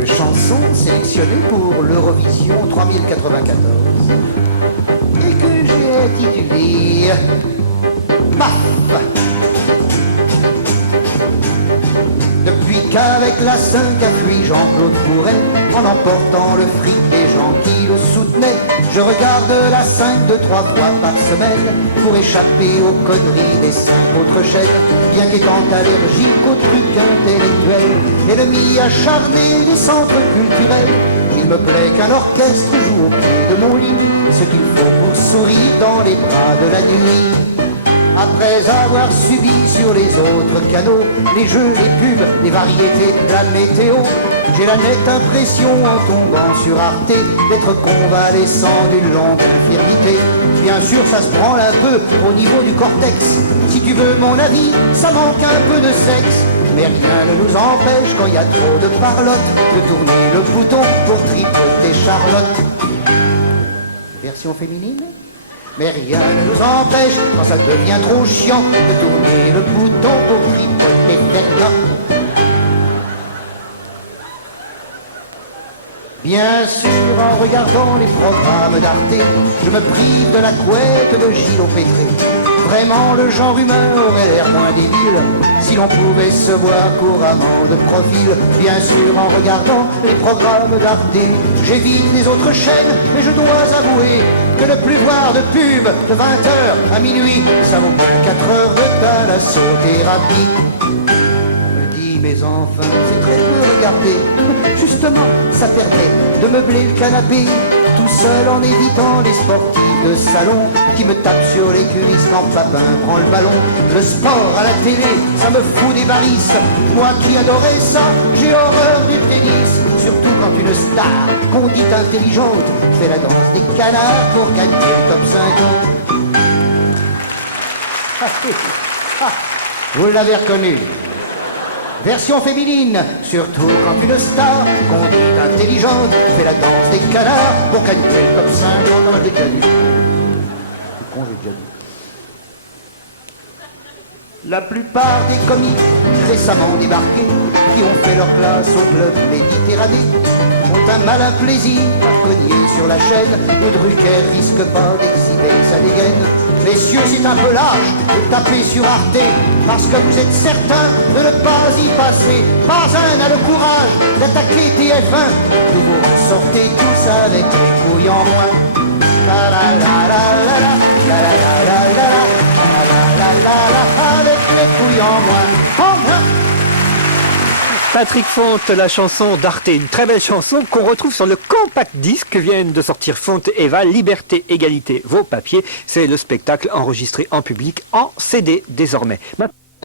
Chanson sélectionnée pour l'Eurovision 3094 et que j'ai intitulée Paf. Depuis qu'avec la 5 a fui Jean-Claude Bourret, en emportant le fric des gens qui le soutenaient, je regarde la 5 2-3 fois par semaine pour échapper aux conneries des 5 autres chaînes, bien qu'étant allergique aux trucs intellectuels et l'ennemi acharné des centres culturels. Il me plaît qu'un orchestre joue au pied de mon lit ce qu'il faut pour sourire dans les bras de la nuit. Après avoir subi sur les autres canaux les jeux, les pubs, les variétés de la météo, j'ai la nette impression en tombant sur Arte d'être convalescent d'une longue infirmité. Bien sûr ça se branle un peu au niveau du cortex. Si tu veux mon avis, ça manque un peu de sexe. Mais rien ne nous empêche quand il y a trop de parlotte de tourner le bouton pour tripoter Charlotte. Version féminine? Mais rien ne nous empêche, quand ça devient trop chiant, de tourner le bouton pour tripoter Charlotte. Bien sûr, en regardant les programmes d'Arte, je me prive de la couette de Gilles Pétré. Vraiment, le genre humain aurait l'air moins débile si l'on pouvait se voir couramment de profil. Bien sûr, en regardant les programmes d'Arte, j'évite les autres chaînes, mais je dois avouer que ne plus voir de pub de 20h à minuit, ça vaut bien 4 heures de thalassothérapie. Mais enfin, c'est très peu regardé. Justement, ça permet de meubler le canapé tout seul en évitant les sportifs de salon qui me tapent sur les cuisses quand Papin prend le ballon. Le sport à la télé, ça me fout des varices. Moi qui adorais ça, j'ai horreur du tennis. Surtout quand une star qu'on dit intelligente fait la danse des canards pour gagner le top 50. Vous l'avez reconnu. Version féminine, surtout quand une star qu'on dit intelligente fait la danse des canards pour gagner le top 50. Non, j'ai déjà dit. C'est con, j'ai déjà dit. La plupart des comiques récemment débarqués qui ont fait leur classe au club Méditerranée ont un malin plaisir à cogner sur la chaîne où Drucker risque pas d'exhiber sa dégaine. Messieurs, c'est un peu lâche de taper sur Arte parce que vous êtes certains de ne pas y passer. Pas un n'a le courage d'attaquer TF1. Vous vous ressortez tous avec les couilles en moins. La la la la la la la la la la la la la, avec les couilles en moins. En moins. Patrick Fonte, la chanson d'Arte, une très belle chanson qu'on retrouve sur le compact disque que viennent de sortir Fonte Eva, Liberté, Égalité, vos papiers. C'est le spectacle enregistré en public en CD désormais.